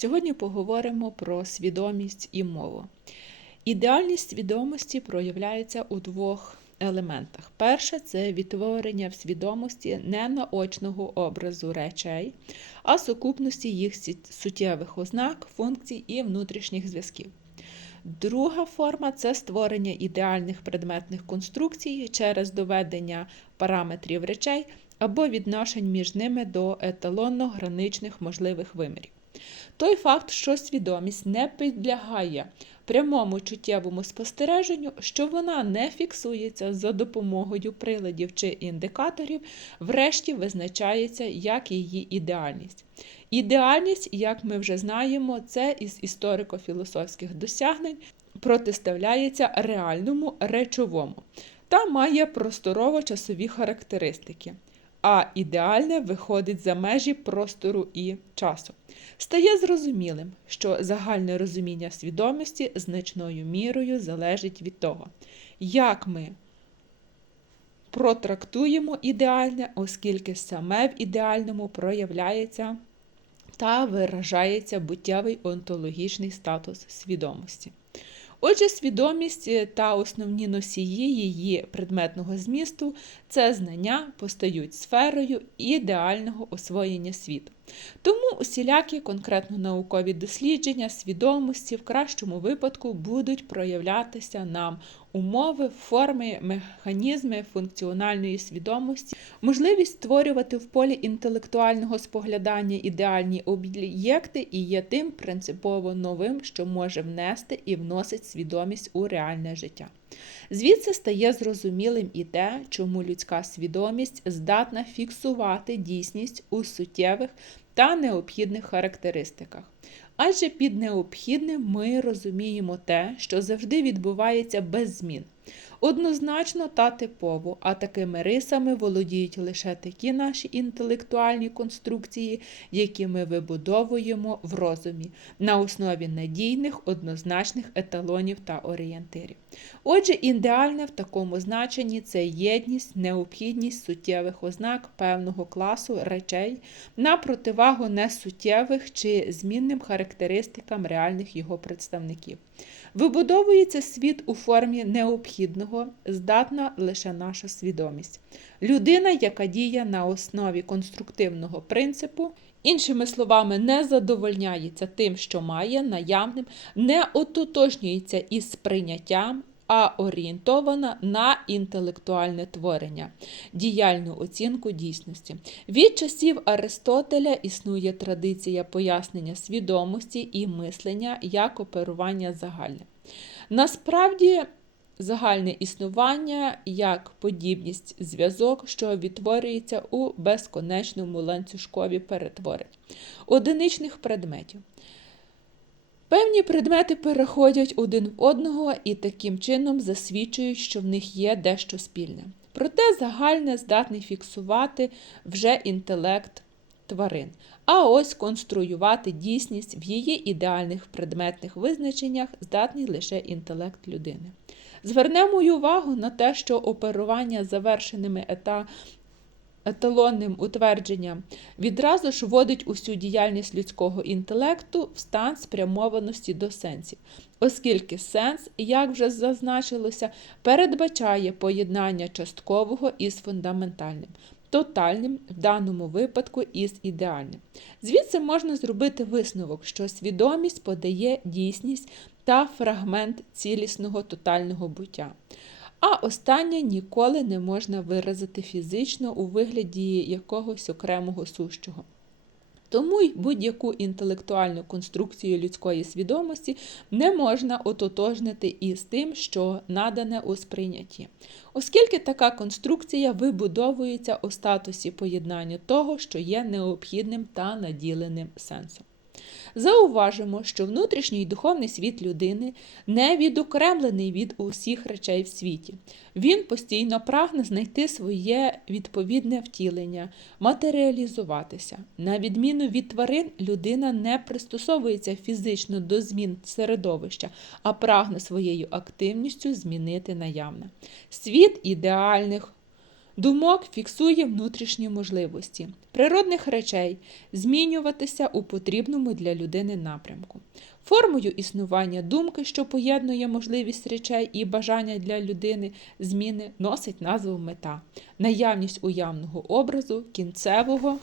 Сьогодні поговоримо про свідомість і мову. Ідеальність свідомості проявляється у двох елементах. Перше це відтворення в свідомості не наочного образу речей, а сукупності їх суттєвих ознак, функцій і внутрішніх зв'язків. Друга форма це створення ідеальних предметних конструкцій через доведення параметрів речей або відношень між ними до еталонно-граничних можливих вимірів. Той факт, що свідомість не підлягає прямому чуттєвому спостереженню, що вона не фіксується за допомогою приладів чи індикаторів, врешті визначається як її ідеальність. Ідеальність, як ми вже знаємо, це із історико-філософських досягнень протиставляється реальному речовому та має просторово-часові характеристики а ідеальне виходить за межі простору і часу. Стає зрозумілим, що загальне розуміння свідомості значною мірою залежить від того, як ми протрактуємо ідеальне, оскільки саме в ідеальному проявляється та виражається буттєвий онтологічний статус свідомості. Отже, свідомість е, та основні носії її предметного змісту це знання постають сферою ідеального освоєння світу. Тому усілякі конкретно наукові дослідження свідомості в кращому випадку будуть проявлятися нам умови, форми, механізми функціональної свідомості, можливість створювати в полі інтелектуального споглядання ідеальні об'єкти і є тим принципово новим, що може внести і вносить свідомість у реальне життя. Звідси стає зрозумілим і те, чому людська свідомість здатна фіксувати дійсність у суттєвих та необхідних характеристиках. Адже під необхідним ми розуміємо те, що завжди відбувається без змін. Однозначно та типово, а такими рисами володіють лише такі наші інтелектуальні конструкції, які ми вибудовуємо в розумі на основі надійних, однозначних еталонів та орієнтирів. Отже, ідеальне в такому значенні це єдність, необхідність суттєвих ознак певного класу речей на противагу несуттєвих чи змінним характеристикам реальних його представників. Вибудовується світ у формі необхідного, здатна лише наша свідомість. Людина, яка діє на основі конструктивного принципу, іншими словами, не задовольняється тим, що має наявним, не ототожнюється із сприйняттям. А орієнтована на інтелектуальне творення, діяльну оцінку дійсності. Від часів Аристотеля існує традиція пояснення свідомості і мислення як оперування загальним. Насправді, загальне існування як подібність зв'язок, що відтворюється у безконечному ланцюжкові перетворень одиничних предметів. Певні предмети переходять один в одного і таким чином засвідчують, що в них є дещо спільне. Проте загальне здатний фіксувати вже інтелект тварин, а ось конструювати дійсність в її ідеальних предметних визначеннях здатний лише інтелект людини. Звернемо увагу на те, що оперування завершеними етапами еталонним утвердженням відразу ж вводить усю діяльність людського інтелекту в стан спрямованості до сенсів, оскільки сенс, як вже зазначилося, передбачає поєднання часткового із фундаментальним. Тотальним в даному випадку із ідеальним. Звідси можна зробити висновок, що свідомість подає дійсність та фрагмент цілісного тотального буття а останнє ніколи не можна виразити фізично у вигляді якогось окремого сущого. Тому й будь-яку інтелектуальну конструкцію людської свідомості не можна ототожнити із тим, що надане у сприйнятті, оскільки така конструкція вибудовується у статусі поєднання того, що є необхідним та наділеним сенсом. Зауважимо, що внутрішній духовний світ людини не відокремлений від усіх речей в світі. Він постійно прагне знайти своє відповідне втілення, матеріалізуватися. На відміну від тварин, людина не пристосовується фізично до змін середовища, а прагне своєю активністю змінити наявне. Світ ідеальних Думок фіксує внутрішні можливості природних речей змінюватися у потрібному для людини напрямку. Формою існування думки, що поєднує можливість речей і бажання для людини зміни, носить назву мета, наявність уявного образу, кінцевого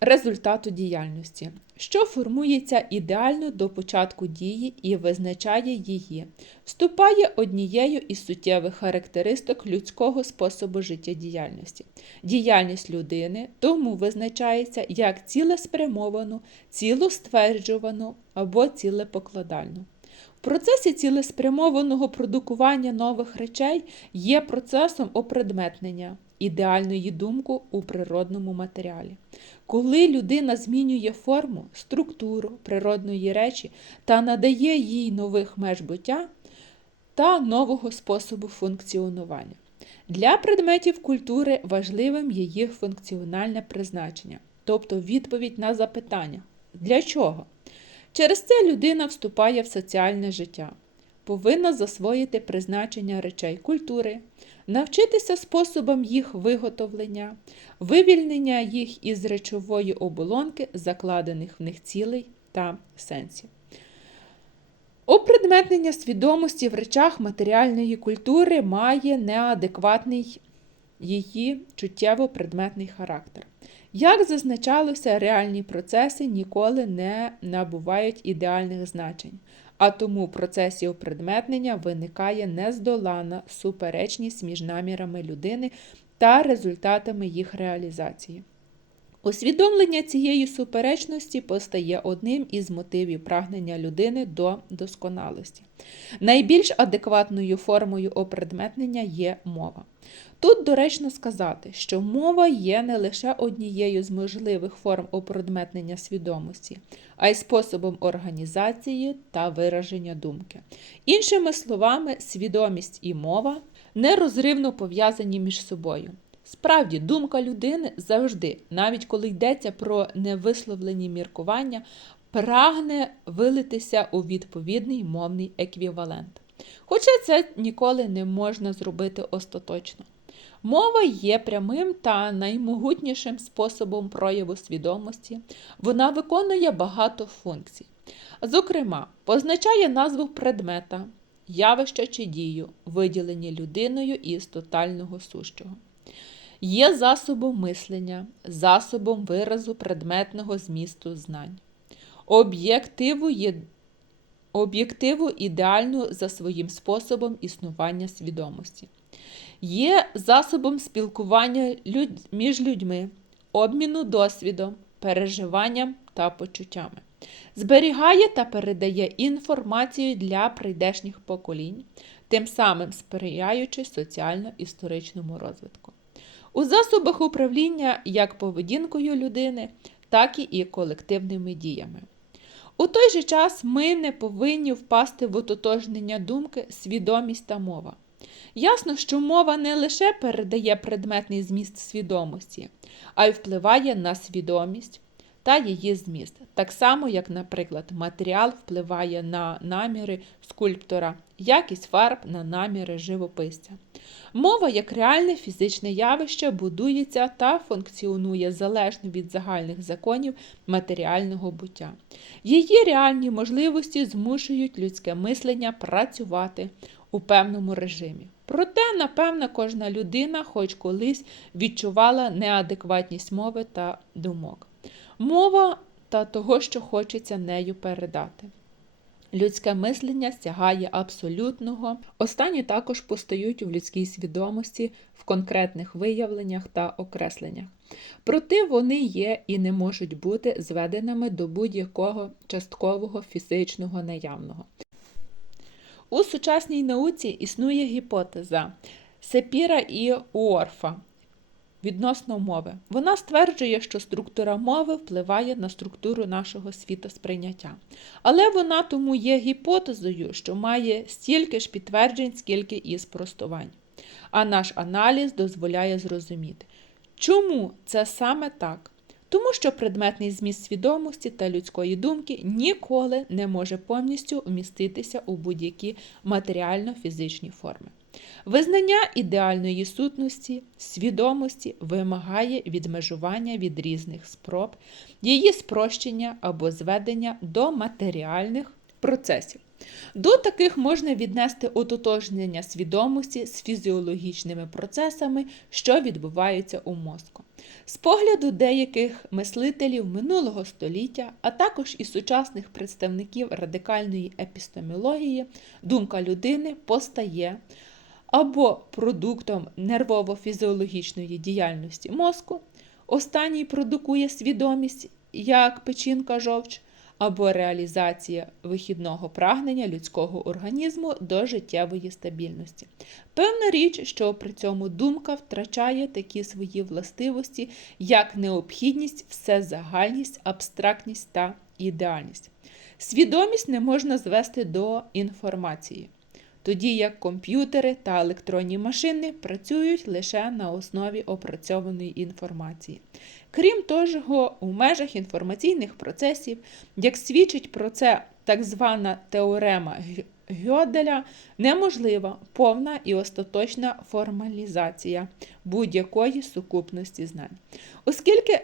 результату діяльності, що формується ідеально до початку дії і визначає її, вступає однією із суттєвих характеристик людського способу життєдіяльності. Діяльність людини тому визначається як цілеспрямовану, цілостверджувану або цілепокладальну. В процесі цілеспрямованого продукування нових речей є процесом опредметнення ідеальної думки у природному матеріалі. Коли людина змінює форму, структуру природної речі та надає їй нових меж буття та нового способу функціонування. Для предметів культури важливим є їх функціональне призначення, тобто відповідь на запитання для чого? Через це людина вступає в соціальне життя, повинна засвоїти призначення речей культури, навчитися способам їх виготовлення, вивільнення їх із речової оболонки, закладених в них цілей та сенсів. Опредметнення свідомості в речах матеріальної культури має неадекватний її чуттєво-предметний характер. Як зазначалося, реальні процеси ніколи не набувають ідеальних значень, а тому в процесі опредметнення виникає нездолана суперечність між намірами людини та результатами їх реалізації. Усвідомлення цієї суперечності постає одним із мотивів прагнення людини до досконалості. Найбільш адекватною формою опредметнення є мова. Тут доречно сказати, що мова є не лише однією з можливих форм опредметнення свідомості, а й способом організації та вираження думки. Іншими словами, свідомість і мова нерозривно пов'язані між собою. Справді, думка людини завжди, навіть коли йдеться про невисловлені міркування, прагне вилитися у відповідний мовний еквівалент. Хоча це ніколи не можна зробити остаточно. Мова є прямим та наймогутнішим способом прояву свідомості, вона виконує багато функцій. Зокрема, позначає назву предмета, явища чи дію, виділені людиною із тотального сущого. Є засобом мислення, засобом виразу предметного змісту знань, об'єктиву є об'єктиву ідеальну за своїм способом існування свідомості, є засобом спілкування люд... між людьми, обміну досвідом, переживанням та почуттями, зберігає та передає інформацію для прийдешніх поколінь, тим самим сприяючи соціально-історичному розвитку. У засобах управління як поведінкою людини, так і колективними діями. У той же час ми не повинні впасти в ототожнення думки, свідомість та мова. Ясно, що мова не лише передає предметний зміст свідомості, а й впливає на свідомість та її зміст, так само, як, наприклад, матеріал впливає на наміри скульптора, якість фарб на наміри живописця. Мова як реальне фізичне явище будується та функціонує залежно від загальних законів матеріального буття. Її реальні можливості змушують людське мислення працювати у певному режимі. Проте, напевно, кожна людина хоч колись відчувала неадекватність мови та думок. Мова та того, що хочеться нею передати. Людське мислення сягає абсолютного. Останні також постають у людській свідомості в конкретних виявленнях та окресленнях. Проте вони є і не можуть бути зведеними до будь-якого часткового фізичного наявного. У сучасній науці існує гіпотеза Сепіра і Уорфа відносно мови. Вона стверджує, що структура мови впливає на структуру нашого світосприйняття. Але вона тому є гіпотезою, що має стільки ж підтверджень, скільки і спростувань. А наш аналіз дозволяє зрозуміти, чому це саме так. Тому що предметний зміст свідомості та людської думки ніколи не може повністю вміститися у будь-які матеріально-фізичні форми. Визнання ідеальної сутності, свідомості вимагає відмежування від різних спроб, її спрощення або зведення до матеріальних процесів. До таких можна віднести ототожнення свідомості з фізіологічними процесами, що відбуваються у мозку. З погляду деяких мислителів минулого століття, а також і сучасних представників радикальної епістемології, думка людини постає або продуктом нервово-фізіологічної діяльності мозку, останній продукує свідомість як печінка жовч, або реалізація вихідного прагнення людського організму до життєвої стабільності. Певна річ, що при цьому думка втрачає такі свої властивості, як необхідність, всезагальність, абстрактність та ідеальність. Свідомість не можна звести до інформації тоді як комп'ютери та електронні машини працюють лише на основі опрацьованої інформації. Крім того, у межах інформаційних процесів, як свідчить про це так звана теорема Гьоделя, неможлива повна і остаточна формалізація будь-якої сукупності знань. Оскільки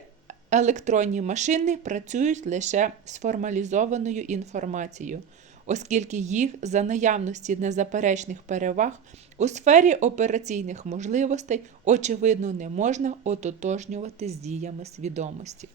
електронні машини працюють лише з формалізованою інформацією оскільки їх за наявності незаперечних переваг у сфері операційних можливостей, очевидно, не можна ототожнювати з діями свідомості.